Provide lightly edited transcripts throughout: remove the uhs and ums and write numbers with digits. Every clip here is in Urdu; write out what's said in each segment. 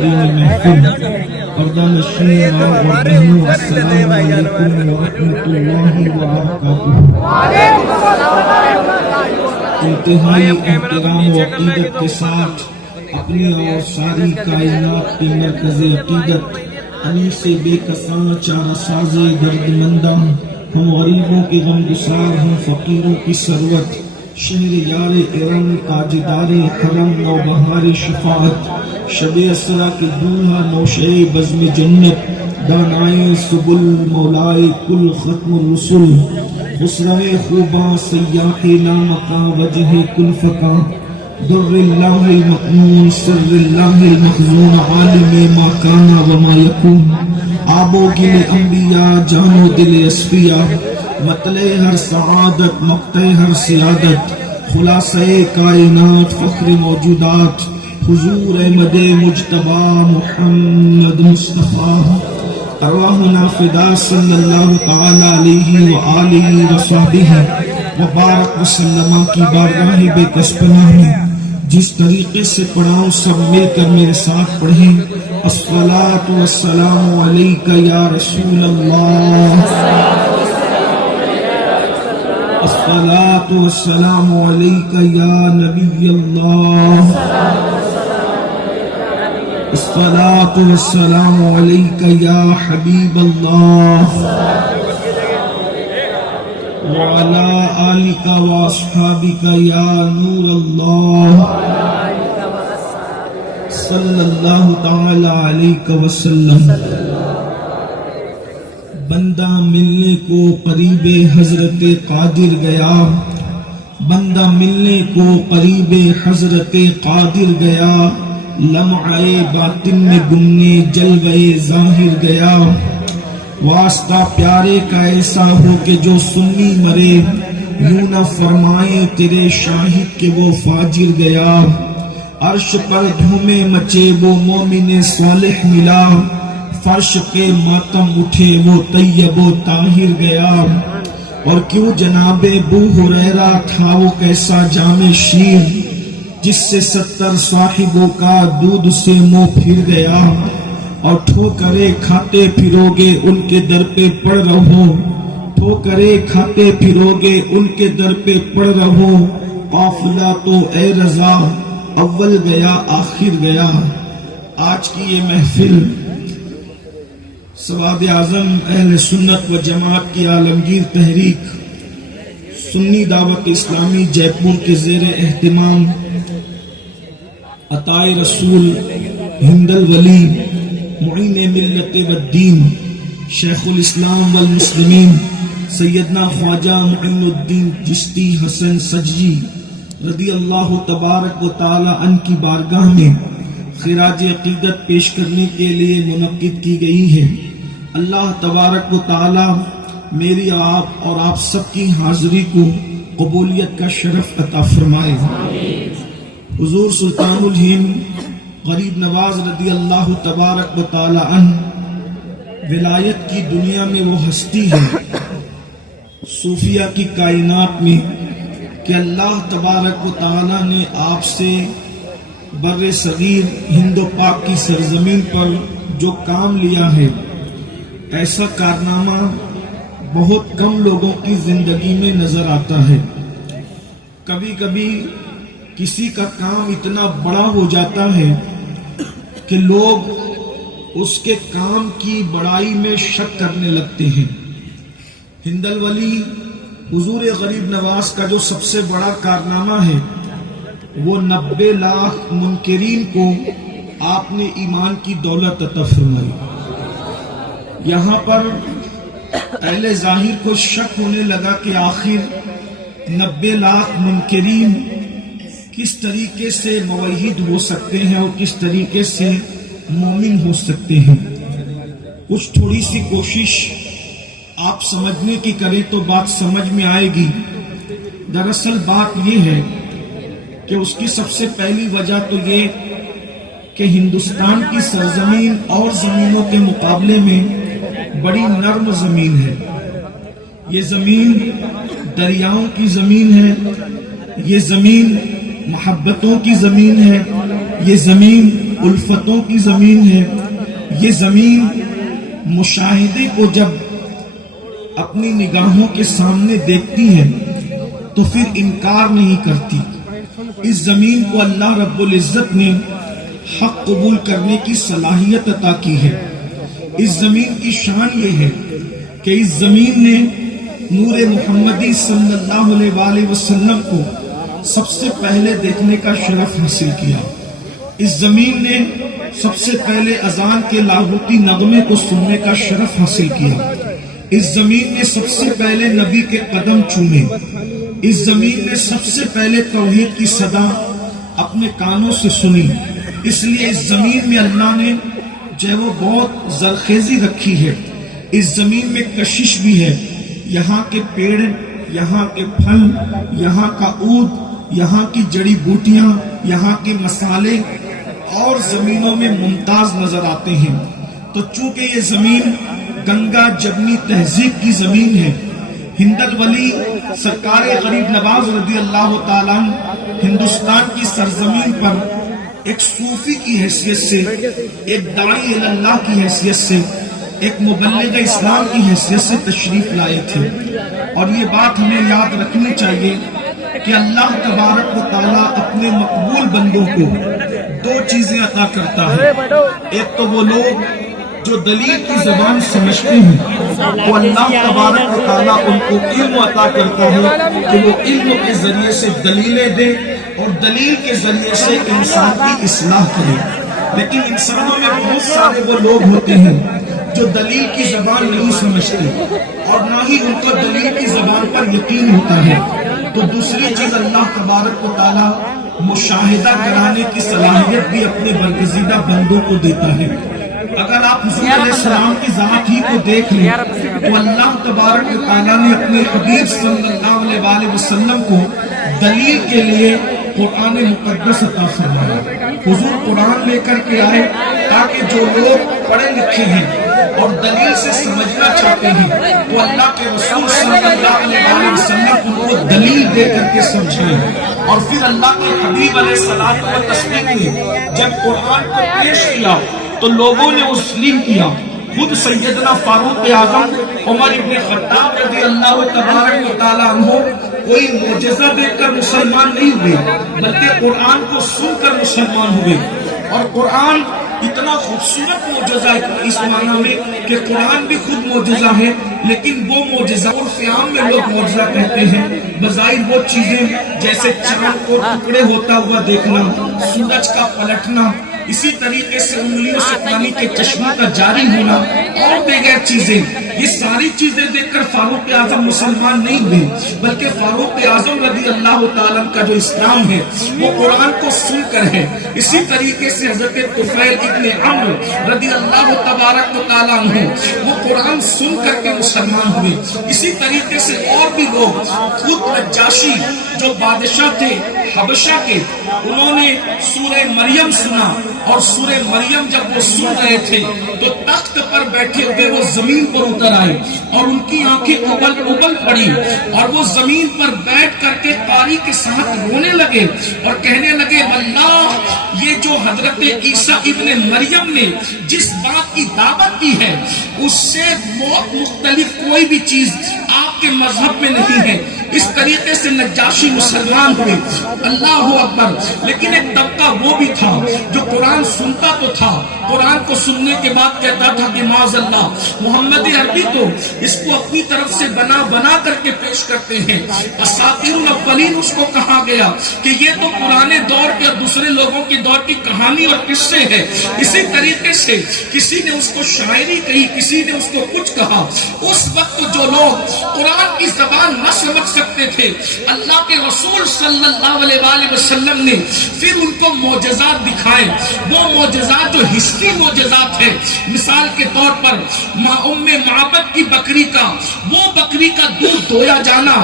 ناظرین محفل پردہ نشین ماں اور بہنوں، السلام علیکم ورحمۃ اللہ وبرکاتہ۔ انتہائی احترام و عقیدت کے ساتھ اپنی اور ساری کائنات کی مرکز عقیدت انیس بے کساں چارہ ساز درد مندہ، ہم غریبوں کے غمگسار، ہم فقیروں کی ثروت، شہر یار ارم، تاجدار حرم، نوبہار شفاعت، شب اسرا کے دولہا، نوشے بزم جنت، دانائے سبل، مولائے کل ختم الرسل، خسرہ خوباں، سیاح لامکاں، وجہ کل فکاں، در اللہ المکنون، سر اللہ المخزون، عالم ما کانا وما یکون، آب و گل انبیاء، جان و دل اصفیاء، مطلع ہر سعادت، مقطع ہر سیادت، خلاصہ کائنات، فخر موجودات، حضور احمد مجتبی محمد مصطفیٰ، ارواحنا فدا صلی اللہ تعالی علیہ وآلہ وصحبہ وبارک وسلم کی بارگاہ بے کس پناہ میں جس طریقے سے پڑھاؤں سب مل کر میرے ساتھ پڑھیں۔ الصلاۃ والسلام علیک یا رسول اللہ، الصلاۃ والسلام علیک یا نبی اللہ، الصلاۃ والسلام علیک یا حبیب اللہ، وعلی آلک واصحابک یا نور اللہ، صلی اللہ تعالی علیہ وسلم۔ بندہ ملنے کو قریب حضرت قادر گیا، بندہ ملنے کو قریب حضرت قادر گیا، لمعے باطن میں گمنے جلوے ظاہر گیا، واسطہ پیارے کا ایسا ہو کہ جو سنی مرے، یوں نہ فرمائے تیرے شاہد کہ وہ فاجر گیا، عرش پر دھومے مچے وہ مومن صالح ملا، فرش کے ماتم اٹھے وہ طیب و طاہر گیا، اور کیوں جناب ابو ہریرہ تھا وہ کیسا جام شیر، جس سے 70 صاحبوں کا دودھ سے منہ پھر گیا، اور ٹھوکرے کھاتے پھروگے ان کے در پہ پڑ رہو، ٹھوکرے کھاتے پھروگے ان کے در پہ پڑ رہو، قافلہ تو اے رضا اول گیا آخر گیا۔ آج کی یہ محفل سواد اعظم اہل سنت و جماعت کی عالمگیر تحریک سنی دعوت اسلامی جے پور کے زیر اہتمام عطائے رسول ہند الولی معین ملت والدین شیخ الاسلام والمسلمین سیدنا خواجہ معین الدین چشتی حسن سجی رضی اللہ تبارک و تعالی عنہ کی بارگاہ میں خراج عقیدت پیش کرنے کے لیے منعقد کی گئی ہے۔ اللہ تبارک و تعالی میری آپ اور آپ سب کی حاضری کو قبولیت کا شرف عطا فرمائے۔ حضور سلطان الہند غریب نواز رضی اللہ تبارک و تعالی عنہ ولایت کی دنیا میں وہ ہستی ہے، صوفیہ کی کائنات میں، کہ اللہ تبارک و تعالی نے آپ سے بر صغیر ہند و پاک کی سرزمین پر جو کام لیا ہے، ایسا کارنامہ بہت کم لوگوں کی زندگی میں نظر آتا ہے۔ کبھی کبھی کسی کا کام اتنا بڑا ہو جاتا ہے کہ لوگ اس کے کام کی بڑائی میں شک کرنے لگتے ہیں۔ ہند الولی حضور غریب نواز کا جو سب سے بڑا کارنامہ ہے، وہ 90 لاکھ منکرین کو آپ نے ایمان کی دولت عطا فرمائی۔ یہاں پر اہل ظاہر کو شک ہونے لگا کہ آخر 90 لاکھ منکرین کس طریقے سے موحد ہو سکتے ہیں اور کس طریقے سے مومن ہو سکتے ہیں۔ کچھ تھوڑی سی کوشش آپ سمجھنے کی کریں تو بات سمجھ میں آئے گی۔ دراصل بات یہ ہے کہ اس کی سب سے پہلی وجہ تو یہ کہ ہندوستان کی سرزمین اور زمینوں کے مقابلے میں بڑی نرم زمین ہے۔ یہ زمین دریاؤں کی زمین ہے، یہ زمین محبتوں کی زمین ہے، یہ زمین الفتوں کی زمین ہے. یہ زمین مشاہدے کو جب اپنی نگاہوں کے سامنے دیکھتی ہے تو پھر انکار نہیں کرتی. اس زمین کو اللہ رب العزت نے حق قبول کرنے کی صلاحیت عطا کی ہے. اس زمین کی شان یہ ہے کہ اس زمین نے نور محمدی صلی اللہ علیہ وآلہ وسلم کو سب سے پہلے دیکھنے کا شرف حاصل کیا. اس زمین نے سب سے پہلے اذان کے لاہوتی نغمے کو سننے کا شرف حاصل کیا. اس زمین نے سب سے پہلے نبی کے قدم چومے. اس زمین نے سب سے پہلے توحید کی صدا اپنے کانوں سے سنی. اس لیے اس زمین میں اللہ نے جو وہ بہت زرخیزی رکھی ہے. اس زمین میں کشش بھی ہے. یہاں کے پیڑ، یہاں کے پھل، یہاں کا عود، یہاں کی جڑی بوٹیاں، یہاں کے مسالے اور زمینوں میں ممتاز نظر آتے ہیں. تو چونکہ یہ زمین گنگا جمنی تہذیب کی زمین ہے، ہندل ولی سرکار غریب نواز رضی اللہ تعالیٰ ہندوستان کی سرزمین پر ایک صوفی کی حیثیت سے، ایک داعی اللہ کی حیثیت سے، ایک مبلغ اسلام کی حیثیت سے تشریف لائے تھے. اور یہ بات ہمیں یاد رکھنی چاہیے کہ اللہ تبارک و تعالیٰ اپنے مقبول بندوں کو دو چیزیں عطا کرتا ہے. ایک تو وہ لوگ جو دلیل کی زبان سمجھتے ہیں تو اللہ تبارک و تعالیٰ ان کو علم عطا کرتا ہے کہ وہ علم کے ذریعے سے دلیلیں دے اور دلیل کے ذریعے سے انسان کی اصلاح کرے. لیکن انسانوں میں بہت سارے وہ لوگ ہوتے ہیں جو دلیل کی زبان نہیں سمجھتے اور نہ ہی ان کو دلیل کی زبان پر یقین ہوتا ہے. تو دوسری چیز اللہ تبارک و تعالیٰ مشاہدہ کرانے کی صلاحیت بھی اپنے برگزیدہ بندوں کو دیتا ہے. اگر آپ حضور علیہ السلام کی ذات ہی کو دیکھ لیں تو اللہ تبارک و تعالیٰ نے اپنے حبیب صلی اللہ علیہ وآلہ وسلم کو دلیل کے لیے قرآن مقدس عطا فرمایا. حضور قرآن لے کر کے آئے تاکہ جو لوگ پڑھے لکھے ہیں اور دلیل سے سمجھنا چاہتے ہیں تو اللہ کے رسول صلی اللہ علیہ وآلہ وسلم ان کو دلیل دے کر کے سمجھائیں. اور پھر اللہ کے حبیب علیہ السلام کو تصدیق کی. جب قرآن کو پیش کیا تو لوگوں نے تسلیم کیا. خود سیدنا فاروق اعظم عمر ابن خطاب رضی اللہ تبارک و تعالیٰ عنہ کوئی معجزہ دیکھ کر مسلمان نہیں ہوئے بلکہ قرآن کو سن کر مسلمان ہوئے. اور قرآن اتنا خوبصورت معجزہ ہے اس معنی میں کہ قرآن بھی خود معجزہ ہے، لیکن وہ معجزہ عرف عام میں لوگ معجزہ کہتے ہیں بظاہر وہ چیزیں جیسے چاند کو ٹکڑے ہوتا ہوا دیکھنا، سورج کا پلٹنا، اسی طریقے سے انگلیوں سے پانی کے چشموں کا جاری ہونا اور دیگر چیزیں. یہ ساری چیزیں دیکھ کر فاروق اعظم مسلمان نہیں ہوئے بلکہ فاروق اعظم رضی اللہ تعالیٰ کا جو اسلام ہے وہ قرآن کو سن کر ہے. اسی طریقے سے حضرت طفیل ابن عمرو رضی اللہ تبارک و تعالیٰ عنہ وہ قرآن سن کر کے مسلمان ہوئے. اسی طریقے سے اور بھی لوگ، خود نجاشی جو بادشاہ تھے حبشہ کے، انہوں نے سورہ مریم سنا اور سورہ مریم جب وہ سن رہے تھے تو تخت پر بیٹھے ہوئے وہ زمین پر اتر آئے اور ان کی آنکھیں ابل ابل پڑی اور وہ زمین پر بیٹھ کر کے قاری کے ساتھ رونے لگے اور کہنے لگے اللہ، یہ جو حضرت عیسیٰ ابن مریم نے جس بات کی دعوت کی ہے اس سے بہت مختلف کوئی بھی چیز آپ کے مذہب میں نہیں ہے. اس طریقے سے نجاشی مسلمان ہوئے. اللہ اکبر. لیکن ایک طبقہ وہ بھی تھا جو قرآن سنتا تو تھا، قرآن کو سننے کے بعد کہتا تھا کہ معاذ اللہ، محمد عربی تو اس کو اپنی طرف سے بنا بنا کر کے پیش کرتے ہیں. اساطیر الاولین اس کو کہا گیا کہ یہ تو پرانے دور کے اور دوسرے لوگوں کے دور کی کہانی اور قصے ہے. اسی طریقے سے کسی نے اس کو شاعری کہی، کسی نے اس کو کچھ کہا. اس وقت جو لوگ قرآن کی زبان نہ سمجھ سکتے تھے، اللہ کے رسول صلی اللہ علیہ وآلہ وسلم نے پھر ان کو معجزات دکھائے. وہ معجزات جو حسی معجزات ہیں، مثال کے طور پر معبد کی بکری کا، وہ بکری کا دودھ دھویا جانا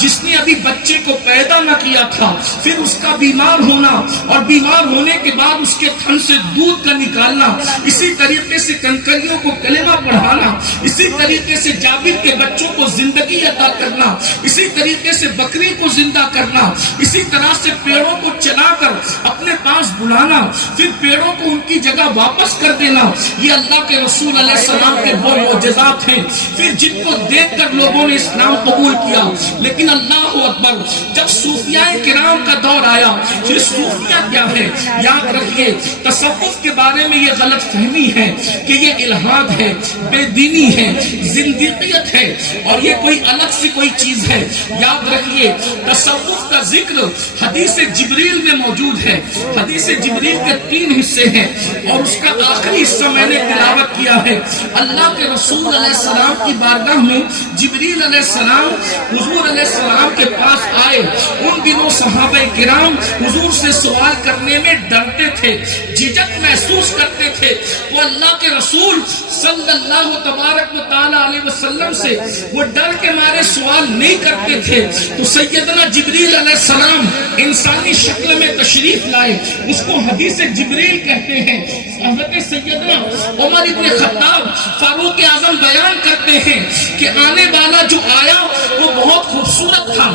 جس نے ابھی بچے کو پیدا نہ کیا تھا، پھر اس کا بیمار ہونا اور بیمار ہونے کے بعد اس کے تھن سے دودھ کا نکالنا. اسی طریقے سے کنکریوں کو کلمہ پڑھانا. اسی طریقے سے جابر کے بچوں کو زندگی عطا کرنا. اسی طریقے طریقے سے بکری کو زندہ کرنا، اسی طرح سے پیڑوں کو چلا کر اپنے پاس بلانا، پھر پیڑوں کو ان کی جگہ واپس کر دینا، یہ اللہ کے رسول علیہ السلام کے وہ معجزات ہیں پھر جن کو دیکھ کر لوگوں نے اسلام قبول کیا۔ لیکن اللہ اکبر، جب صوفیاء کرام کا دور آیا، پھر صوفیہ کیا ہے؟ یاد رکھیے، تصوف کے بارے میں یہ غلط فہمی ہے کہ یہ الہاد ہے، بے دینی ہے، زندیقیت ہے اور یہ کوئی الگ سی کوئی چیز ہے۔ یاد رکھیے، تصوف کا ذکر حدیث جبریل میں موجود ہے۔ حدیث جبریل کے 3 حصے ہیں اور اس کا آخری حصہ میں نے تلاوت کیا ہے۔ اللہ کے رسول علیہ السلام کی بارگاہ میں جبریل علیہ السلام حضور علیہ السلام کے پاس آئے۔ ان دنوں صحابہ کرام حضور سے سوال کرنے میں ڈرتے تھے، جھجک محسوس کرتے تھے۔ وہ اللہ کے رسول صلی اللہ تبارک و تعالی علیہ وسلم سے وہ ڈر کے مارے سوال نہیں کرتے تھے۔ تو سیدنا جبریل علیہ السلام انسانی شکل میں تشریف لائے، اس کو حدیث جبریل کہتے ہیں۔ حضرت سیدنا عمر ابن خطاب فاروق اعظم بیان کرتے ہیں کہ آنے والا جو آیا وہ بہت خوبصورت تھا،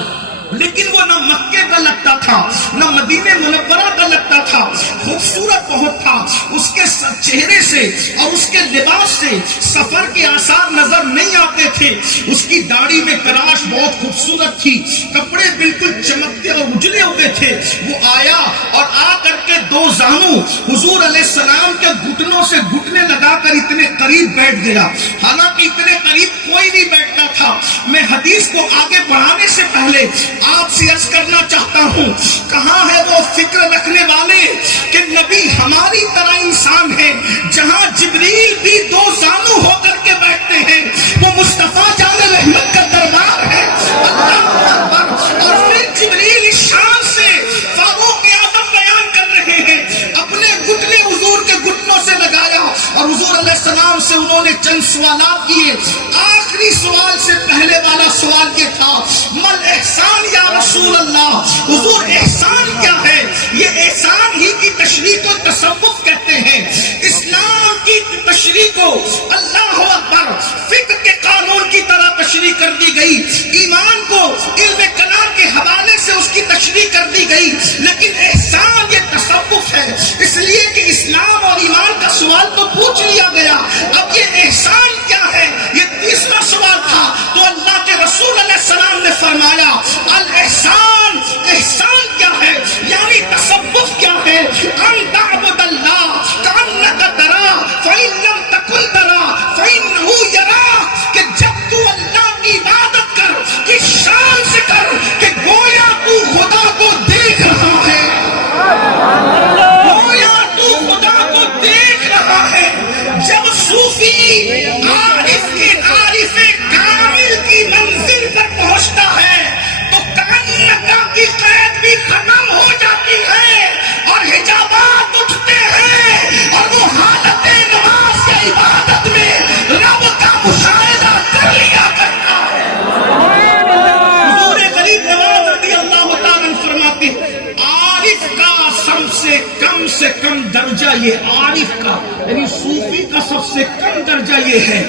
لیکن وہ نہ مکے کا لگتا تھا نہ مدینہ منورہ کا لگتا تھا، خوبصورت بہت تھا۔ اس کے چہرے سے اور اس کے لباس سے سفر کے آثار نظر نہیں آتے تھے۔ اس کی داڑھی میں تراش بہت خوبصورت تھی، کپڑے بالکل چمکتے اور اجلے ہوئے تھے۔ وہ آیا اور آ کر کے 2 زانو حضور علیہ السلام کے گھٹنوں سے گھٹنے لگا کر اتنے قریب بیٹھ گیا، حالانکہ اتنے قریب کوئی نہیں بیٹھتا تھا۔ میں حدیث کو آگے بڑھانے سے پہلے آپ سے عرض کرنا چاہتا ہوں، کہاں ہے وہ فکر رکھنے والے کہ نبی ہماری طرح انسان ہے؟ جہاں جبریل بھی 2 زانو ہو کر کے بیٹھتے ہیں، وہ مصطفیٰ جان رحمت کا دربار ہے۔ اللہ اکبر۔ اور پھر جبریل اس شان سے فاروق اعظم بیان کر رہے ہیں، اپنے گھٹنے حضور کے گھٹنوں سے لگایا اور حضور علیہ السلام سے انہوں نے چند سوالات کیے۔ آخری سوال سے پہلے والا سوال یہ تھا، مل احسان یا رسول اللہ، حضور احسان کیا ہے؟ یہ احسان ہی کی تشریح کو تصوف کہتے ہیں۔ اسلام کی تشریح کو اللہ اکبر فقہ کے قانون کی طرح تشریح کر دی گئی، ایمان کو علم کلام کے حوالے سے اس کی تشریح کر دی گئی، لیکن احسان یہ تصوف ہے۔ اس لیے کہ اسلام اور ایمان کا سوال تو پوچھ لیا گیا، اب یہ احسان کیا ہے؟ یہ تیسرا سوال تھا۔ تو اللہ کے رسول علیہ السلام نے فرمایا الاحسان، احسان کیا ہے؟ یعنی تصوف کیا ہے؟ ان تعبد اللہ کأنک ترا فإن لم تکن ترا فإنہ یراک، کہ جب تو اللہ کی عبادت کر اس شان سے کر کہ گویا تو خدا کو دیکھ رہا ہے، گویا تو خدا کو دیکھ رہا ہے۔ جب صوفی عارف کامل کی منزل پر پہنچتا ہے تو کأنک کی قید بھی ختم ہو جاتی ہے اور حجابات اٹھتے ہیں اور وہ حالت نماز یا عبادت میں رب کا مشاہدہ کر لیا کرتا ہے۔ حضور غریب نواز رضی اللہ تعالیٰ عنہ فرماتے ہیں، عارف کا سب سے کم درجہ، یہ عارف کا یعنی صوفی کا سب سے کم درجہ یہ ہے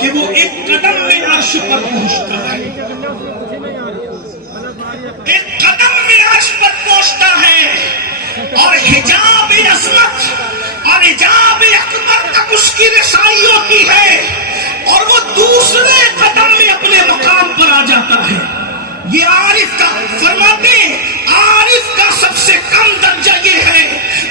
کہ وہ ایک قدم میں عرش پر پہنچتا ہے، ایک قدم میں عرش پر پہنچتا ہے اور حجاب عظمت اور حجاب اکبر تک اس کی رسائی ہوتی ہے اور وہ دوسرے قدم میں اپنے مقام پر آ جاتا ہے۔ یہ عارف کا فرماتے ہیں، عارف کا سب سے کم درجہ یہ ہے،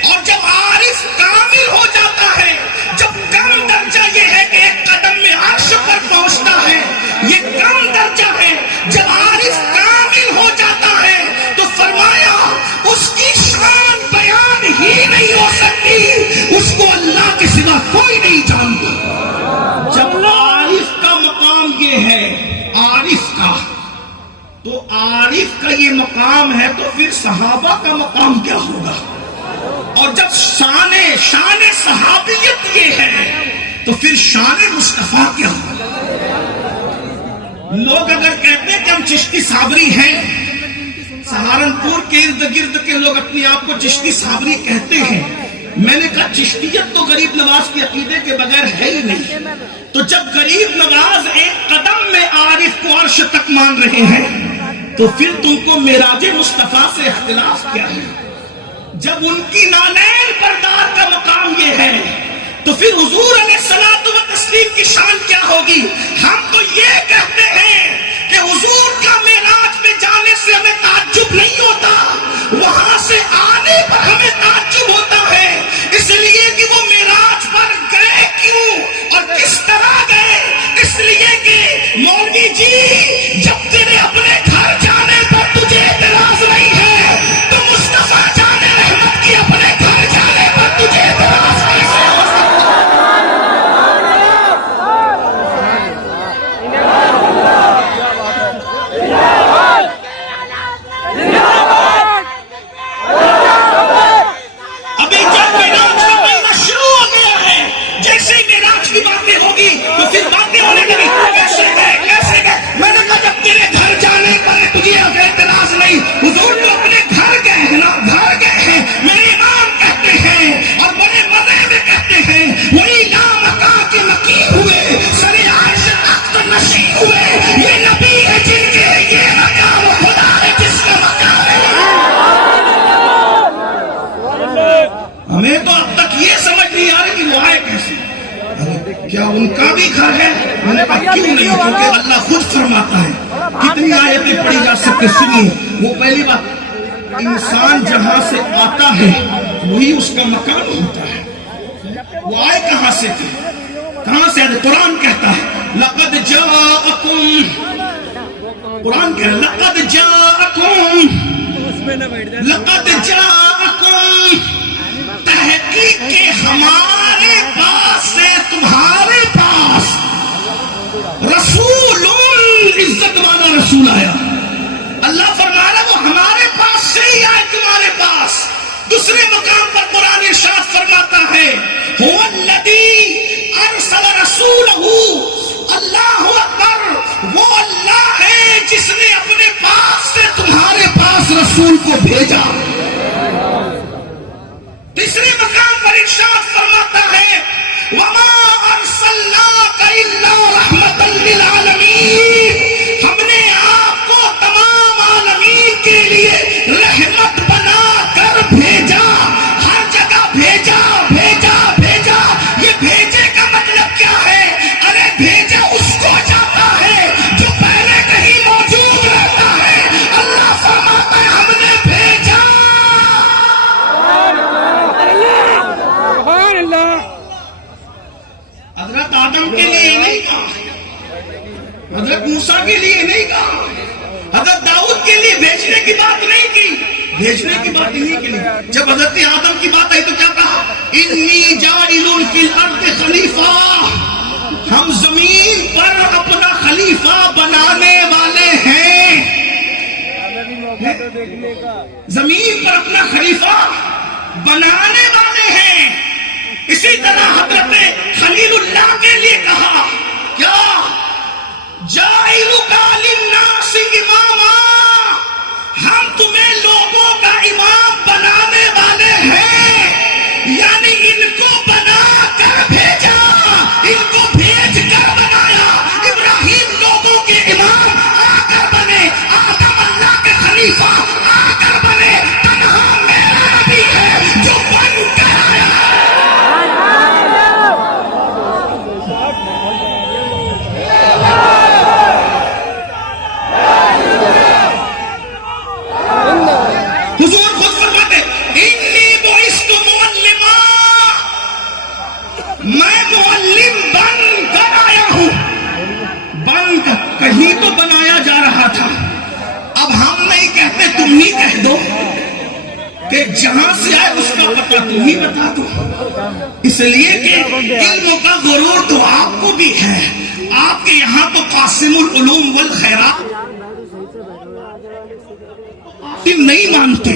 اور جب عارف کامل ہو جاتا ہے، جب کم درجہ یہ ہے کہ ایک قدم میں عرش پر پہنچتا ہے، یہ کم درجہ ہے۔ جب عارف کامل ہو جاتا ہے تو فرمایا اس کی شان بیان ہی نہیں ہو سکتی، اس کو اللہ کے سوا کوئی نہیں جانتا۔ جب عارف کا مقام یہ ہے، عارف کا، تو عارف کا یہ مقام ہے تو پھر صحابہ کا مقام کیا ہوگا؟ اور جب شان صحابیت یہ ہے تو پھر شان مصطفیٰ کیا ہوگا؟ لوگ اگر کہتے ہیں کہ ہم چشتی صابری ہیں، سہارنپور کے ارد گرد کے لوگ اپنے آپ کو چشتی صابری کہتے ہیں، میں نے کہا چشتیت تو غریب نواز کے عقیدے کے بغیر ہے ہی نہیں۔ تو جب غریب نواز ایک قدم میں عارف کو عرش تک مان رہے ہیں تو پھر تم کو معراج مصطفیٰ سے اختلاف کیا ہے؟ جب ان کی نالین بردار کا مقام یہ ہے تو پھر حضور علیہ الصلوۃ والتسلیم کی شان کیا ہوگی؟ ہم تو یہ کہتے ہیں کہ حضور کا معراج میں جانے سے ہمیں تعجب نہیں ہوتا، وہاں سے آنے پر ہمیں تعجب ہوتا ہے، اس لیے کہ وہ معراج پر گئے کیوں اور کس طرح گئے؟ اس لیے کہ مولوی جی جب تیرے اپنے گھر جانے پر تجھے اعتراض نہیں ہے تو مصطفیٰ جان رحمت کی اپنے گھر جانے پر تجھے اعتراض نہیں ہے۔ ابھی جب معراج کا مہینہ شروع ہو گیا ہے، جیسے ہی معراج کی باتیں ہوگی تو پھر باتیں ہونے لگی، کیسے گئے کیسے گئے؟ میں نے کہا جب تیرے گھر جانے پر تجھے اعتراض نہیں، حضور تو اپنے گھر گئے ہیں نا، گھر گئے ہیں، میرے امام کہتے ہیں اور بڑے مزے میں کہتے ہیں، وہی لامکا کے مکین ہوئے، سر عرش تخت نشین ہوئے، یہ نبی ہے جن کے یہ مقام خدا ہے جس کا مقام ہے۔ ہمیں تو اب تک یہ سمجھ نہیں آ رہی کہ وہ آئے کیسے، کیا ان کا بھی گھر ہے؟ میں نے کہا کیوں نہیں، کیونکہ اللہ خود فرماتا ہے۔ کتنی آیتیں پڑھی جا سکتے، سنیے۔ وہ پہلی بات، انسان جہاں سے آتا ہے وہی اس کا مکان ہوتا ہے۔ وہ آئے کہاں سے تھے، کہاں سے آئے؟ قرآن کہتا ہے لقد جاءکم، قرآن کہتا ہے لقد جاءکم، لقد جاءکم، تحقیق کے ہمارے پاس سے تمہارے پاس رسول، عزت والا رسول آیا۔ اللہ فرما رہا وہ ہمارے پاس سے ہی آئے تمہارے پاس۔ دوسرے مقام پر قرآن ارشاد فرماتا ہے هو الذی ارسل رسولہ، اللہ اکبر، وہ اللہ ہے جس نے اپنے پاس سے تمہارے پاس رسول کو بھیجا۔ تیسرے مقام پر ارشاد فرماتا ہے وَمَا أَرْسَلْنَاكَ إِلَّا رَحْمَةً لِّلْعَالَمِينَ، ہم نے آپ کو تمام عالمین کے لیے رحمت بنا کر بھیجا، ہر جگہ بھیجا بھیجا بھیجا۔ یہ بھیجے کا مطلب کیا ہے؟ ارے بھیجا اس کو جاتا ہے جو پہلے کہیں موجود رہتا ہے۔ اللہ فرماتا ہے ہم نے بھیجا۔ حضرت آدم کے لیے نہیں کہا، حضرت موسیٰ کے لیے نہیں کہا، حضرت داؤد کے لیے بھیجنے کی بات نہیں کی، بھیجنے کی بات نہیں کی۔ جب حضرت آدم کی بات آئی تو کیا کہا؟ انی جاعل فی الارض خلیفہ، ہم زمین پر اپنا خلیفہ بنانے والے ہیں، زمین پر اپنا خلیفہ بنانے والے ہیں۔ اسی طرح حضرت خلیل اللہ کے لیے کہا کیا جاعلک للناس اماما، ہم تمہیں لوگوں کا امام بنانے والے ہیں، یعنی ان کو بنا کر بھیجا، ان کو بھیج کر بنایا۔ ابراہیم لوگوں کے امام آ کر بنے، آدم اللہ کے خلیفہ آ کر بنے، تنہا میرا نبی ہے جو بن کر آیا۔ حضور خود فرماتے انی بعثت معلما، میں معلم بن کر آیا ہوں۔ بن کر، کہیں تو بنایا جا رہا تھا، اب ہم نہیں کہتے تم ہی کہہ دو کہ جہاں سے آئے اس کا پتہ تم ہی بتا دو، اس لیے کہ علم کا غرور تو آپ کو بھی ہے۔ آپ کے یہاں تو قاسم العلوم والخیرات نہیں مانتے،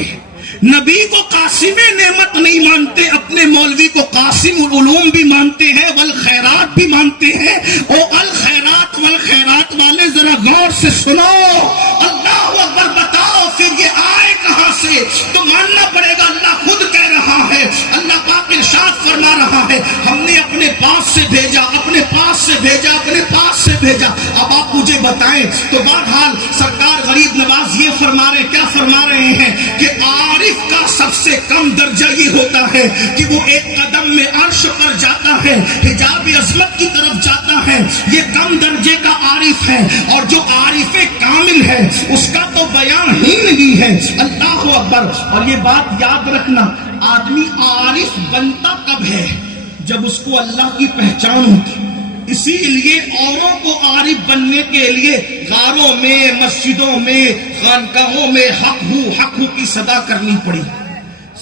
نبی کو قاسم نعمت نہیں مانتے، اپنے مولوی کو قاسم العلوم بھی مانتے ہیں، والخیرات بھی مانتے ہیں۔ اور الخیرات والخیرات والے ذرا غور سے سنو، اللہ اکبر بتاؤ پھر یہ آئے کہاں سے؟ تو ماننا پڑے گا اللہ خود کہہ رہا ہے، اللہ پاک ارشاد فرما رہا ہے ہم نے اپنے اپنے پاس سے بھیجا، اپنے پاس سے بھیجا، اپنے پاس سے بھیجا۔ اب آپ مجھے بتائیں تو بہرحال سرکار غریب نواز یہ فرما رہے، کیا فرما رہے ہیں کہ عارف کا سب سے کم درجہ یہ ہوتا ہے کہ وہ ایک قدم میں عرش پر جاتا ہے، حجاب عظمت کی طرف جاتا ہے، یہ کم درجے کا عارف ہے۔ اور جو عارف کامل ہے اس کا تو بیان ہی نہیں ہے۔ اللہ اکبر۔ اور یہ بات یاد رکھنا، آدمی عارف بنتا کب ہے؟ جب اس کو اللہ کی پہچان ہوتی۔ اسی لیے اوروں کو عارف بننے کے لیے غاروں میں، مسجدوں میں، خانقاہوں میں حق ہو کی صدا کرنی پڑی۔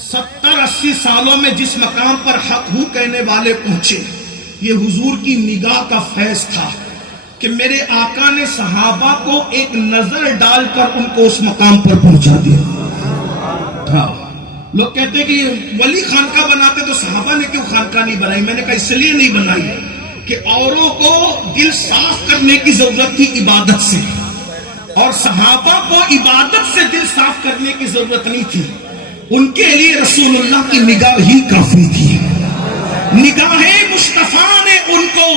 70-80 سالوں میں جس مقام پر حق ہو کہنے والے پہنچے، یہ حضور کی نگاہ کا فیض تھا کہ میرے آقا نے صحابہ کو ایک نظر ڈال کر ان کو اس مقام پر پہنچا دیا۔ لوگ کہتے ہیں کہ ولی خانقاہ بناتے تو صحابہ نے کیوں خانقاہ نہیں بنائی؟ میں نے کہا اس لیے نہیں بنائی کہ اوروں کو دل صاف کرنے کی ضرورت تھی عبادت سے، اور صحابہ کو عبادت سے دل صاف کرنے کی ضرورت نہیں تھی۔ ان کے لیے رسول اللہ کی نگاہ ہی کافی تھی۔ نگاہ مصطفیٰ نے ان کو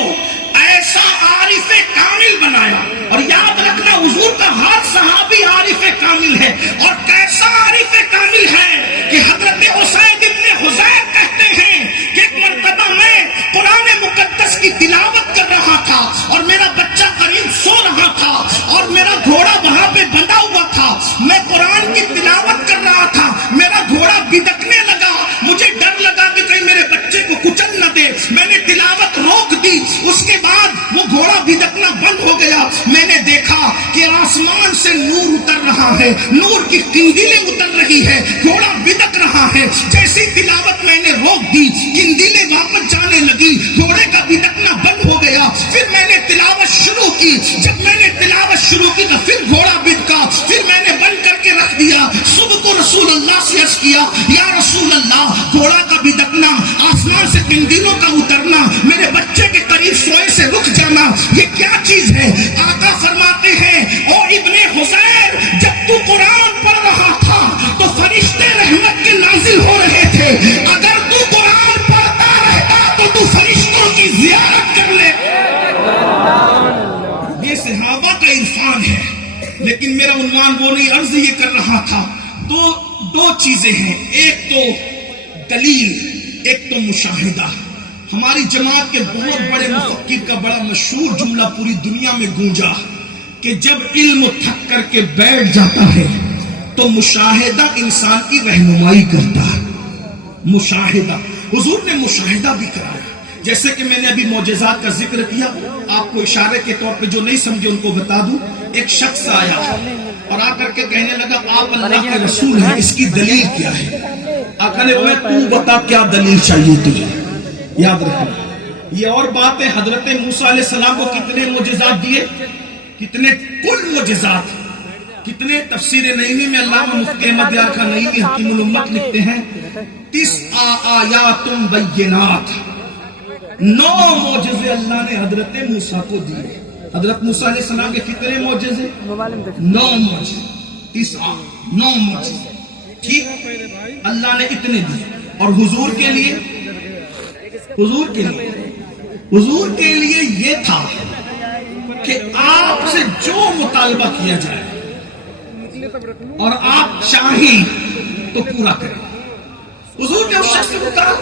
ایسا عارف کامل بنایا۔ اور یاد رکھنا، حضور کا ہر صحابی عارف کامل ہے۔ اور کیسا عارف کامل ہے کہ حضرت اسید ابن حضیر کہتے ہیں کہ ایک مرتبہ میں قرآن مقدس کی تلاوت کر رہا تھا اور میرا بچہ قریب سو رہا تھا اور میرا گھوڑا وہاں پہ بندھا ہوا تھا۔ میں قرآن کی تلاوت کر رہا تھا، میرا گھوڑا بدکنے لگا، مجھے ڈر لگا کہ کہیں میرے بچے کو کچل نہ دے۔ میں نے تلاوت روک دی، اس کے بعد وہ گھوڑا بدکنا بند ہو گیا۔ میں نے دیکھا کہ آسمان سے نور اتر رہا ہے، نور کی قندیلیں اتر رہی ہے، گھوڑا بدک رہا ہے۔ جیسی تلاوت میں نے روک دی، قندیلیں واپس جانے لگی، گھوڑے کا بدکنا بند ہو گیا۔ پھر میں نے تلاوت شروع کی، جب میں نے تلاوت شروع کی تو پھر گھوڑا بدکا، پھر میں نے بند کر کے رکھ دیا۔ صبح کو رسول اللہ سے عرض کیا، یا رسول اللہ، گھوڑا کا بدکنا، آسمان سے قندیلوں کا اترنا، میرے بچے کے قریب سوئے سے رک جانا، یہ کیا چیز ہے؟ آقا فرماتے ہیں، او ابن حضیر، جب تو قرآن پڑھ رہا تھا تو فرشتے رحمت کے نازل ہو رہے تھے، اگر تو قرآن پڑھتا رہتا تو تو فرشتوں کی زیارت کر لے۔ یہ صحابہ کا عرفان ہے، لیکن میرا عنوان وہ نہیں، عرض یہ کر رہا تھا۔ تو دو چیزیں ہیں، ایک تو دلیل، ایک تو مشاہدہ۔ ہماری جماعت کے بہت بڑے مفکر کا بڑا مشہور جملہ پوری دنیا میں گونجا کہ جب علم تھک کر کے بیٹھ جاتا ہے تو مشاہدہ انسان کی رہنمائی کرتا ہے۔ مشاہدہ، حضور نے مشاہدہ بھی کرایا۔ جیسے کہ میں نے ابھی معجزات کا ذکر کیا، آپ کو اشارے کے طور پہ جو نہیں سمجھے ان کو بتا دوں۔ ایک شخص آیا اور آ کر کے کہنے لگا، آپ اللہ کے رسول ہیں، اس کی دلیل کیا ہے؟ آقا نے بولا، تو بتا کیا دلیل چاہیے تجھے۔ یاد رکھنا، یہ اور بات ہے، حضرت موسیٰ علیہ السلام کو کتنے معجزات دیے، کتنے کل معجزات، کتنے تفسیر نعیمی میں علامہ مفتی احمد یار خان نعیمی حکیم الامت لکھتے ہیں 9 آیات بینات، 9 معجزے اللہ نے حضرت موسیٰ کو دیے۔ حضرت موسیٰ علیہ السلام کے کتنے معجزے؟ 9 معجزے، 9 معجزے، ٹھیک، اللہ نے اتنے دیے۔ اور حضور کے لیے، حضور کے لیے یہ تھا کہ آپ سے جو مطالبہ کیا جائے اور آپ چاہیں تو پورا کریں۔ حضور نے اس شخص سے کہا،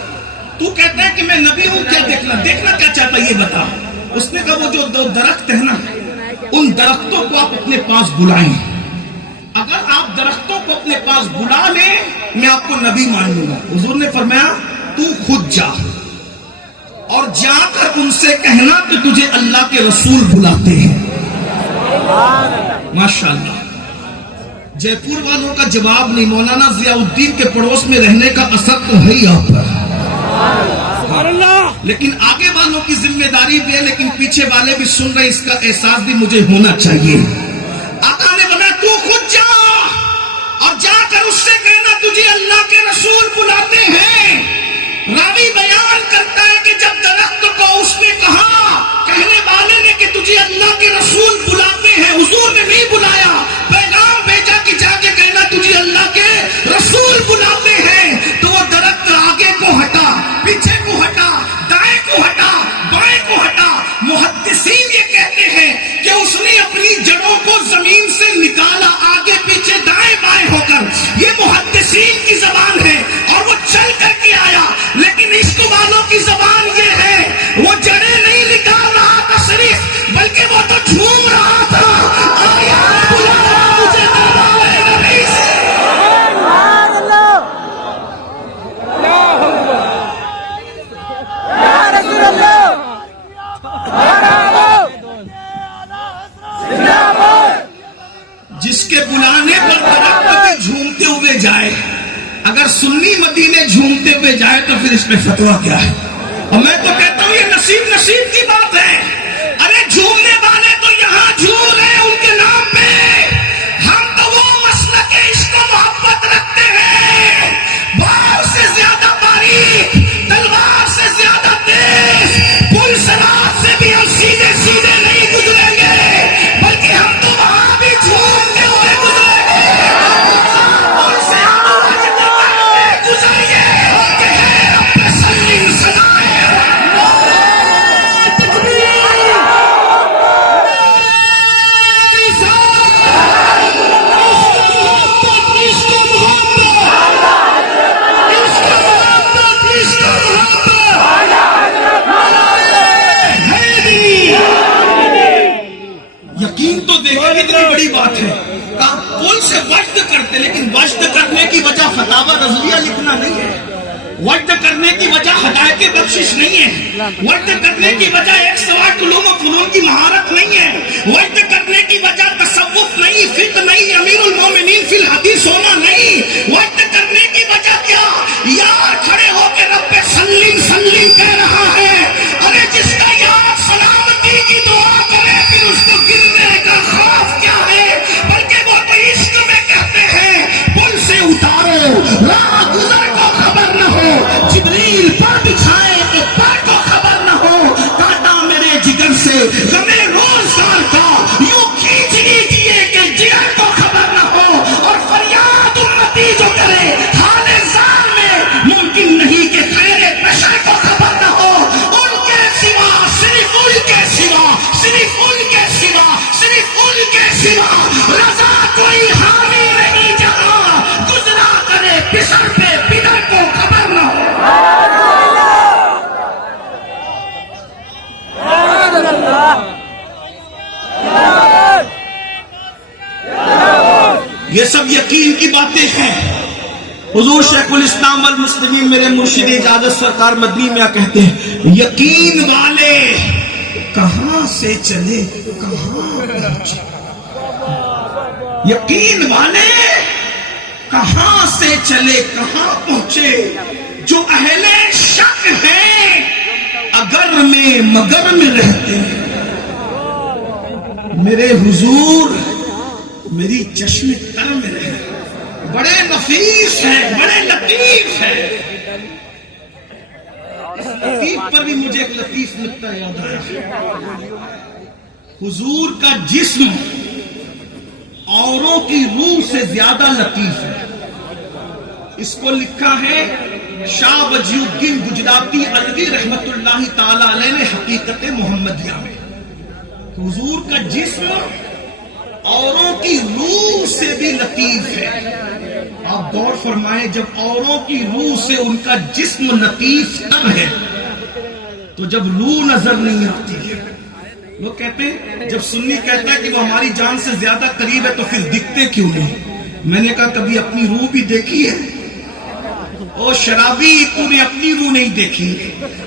تو کہتا ہے کہ میں نبی ہوں، کیا دیکھنا کیا چاہتا ہے یہ بتا۔ اس نے کہا، وہ جو 2 درخت ہیں نا، ان درختوں کو آپ اپنے پاس بلائیں، اگر آپ درختوں کو اپنے پاس بلا لیں میں آپ کو نبی مان لوں گا۔ حضور نے فرمایا، تو خود جا اور جا کر ان سے کہنا کہ تجھے اللہ کے رسول بلاتے ہیں۔ ماشاءاللہ، جے پور والوں کا جواب نہیں، مولانا ضیاء الدین کے پڑوس میں رہنے کا اثر تو ہے ہی آپ پر، لیکن آگے والوں کی ذمہ داری بھی ہے، لیکن پیچھے والے بھی سن رہے، اس کا احساس بھی مجھے ہونا چاہیے۔ آقا نے بنا، تو خود جا اور جا کر اس سے کہنا تجھے اللہ کے رسول بلاتے ہیں۔ راوی بیان کرتا ہے کہ جب درخت کو اس نے کہا، کہنے والے نے کہ تجھے اللہ کے رسول بلاتے ہیں، حضور نے نہیں بلایا، پیغام بھیجا کہ جا کے کہنا تجھے اللہ کے رسول بلاتے ہیں، تو وہ درخت آگے کو ہٹا، پیچھے کو ہٹا، دائیں کو ہٹا، سنی مدینے جھومتے ہوئے جائے تو پھر اس میں فتویٰ کیا ہے؟ اور میں تو کہتا ہوں یہ نصیب کی بات ہے. ارے جھومنے والے تو یہاں جھوم رہے ہیں ان کے نام پہ. ہم تو وہ مسلک عشق و محبت رکھتے ہیں، بار سے زیادہ باریک، تلوار سے زیادہ تیز، پل صراط سے بھی ہم سیدھے سیدھے نہیں گزریں گے، بلکہ ہم تو وہاں بھی جھومتے ہوئے گزریں گے. پل سے آواز نکالتے گزریے کہ ہے رب سلیم سنائے. یقین تو دیکھیں کتنی بڑی بات ہے. پل سے وجد کرتے، لیکن وجد کرنے کی وجہ فتاوی رضویہ لکھنا نہیں ہے، وجد کرنے کی وجہ ہدایت بخشش نہیں ہے، وجد کرنے کی وجہ 108 علوم و فنون کی مہارت نہیں ہے، وجد کرنے کی وجہ تصوف نہیں، فقہ نہیں، امیر المومنین فی الحدیث ہونا نہیں. وجد کرنے کی وجہ کیا؟ یار کھڑے ہو کے رب سلیم سلیم کہہ رہا ہے. ارے جس کا یار سلامتی کی دعا کرے پھر اس کو گرنے کا خوف کیا ہے؟ بلکہ وہ تو عشق میں کہتے ہیں پل سے اتارو راہ گزر کو خبر نہ ہو، جبریل پر بچھائے کہ پر کو خبر نہ ہو، کاٹا میرے جگر سے غمِ روزگار کا یوں کھینچ لیجیے کہ جگر کو خبر نہ ہو. اور فریاد امتی جو کرے حال زار میں ممکن نہیں کہ خیر بشر کو خبر نہ ہو. ان کے سوا صرف ان کے سوا صرف ان کے سوا صرف ان کے سوا رضا کوئی حامی نہیں جہاں گزرا کرے بسر پہ بدر کو خبر نہ ہو. یہ سب یقین کی باتیں ہیں. حضور شیخ الاسلام والمسلمین میرے مرشد اجازت سرکار مدنی میں کہتے ہیں یقین والے کہاں سے چلے کہاں پہنچے. یقین والے کہاں سے چلے کہاں پہنچے. جو اہل شک ہیں اگر میں مگر میں رہتے ہیں، میرے حضور میری چشم تر میں رہے. بڑے نفیس ہیں، بڑے لطیف ہیں. اس لطیف پر بھی مجھے ایک لطیف نکتہ یاد آیا. حضور کا جسم اوروں کی روح سے زیادہ لطیف ہے. اس کو لکھا ہے شاہ وجی الدین گجراتی علوی رحمت اللہ تعالی علیہ نے حقیقت محمدیہ میں. حضور کا جسم اوروں کی روح سے بھی لطیف ہے. آپ غور فرمائیں جب اوروں کی روح سے ان کا جسم لطیف تر ہے تو جب روح نظر نہیں آتی ہے. لوگ کہتے ہیں جب سنی کہتا ہے کہ وہ ہماری جان سے زیادہ قریب ہے تو پھر دکھتے کیوں نہیں؟ میں نے کہا کبھی اپنی روح بھی دیکھی ہے؟ او شرابی تو نے اپنی روح نہیں دیکھی،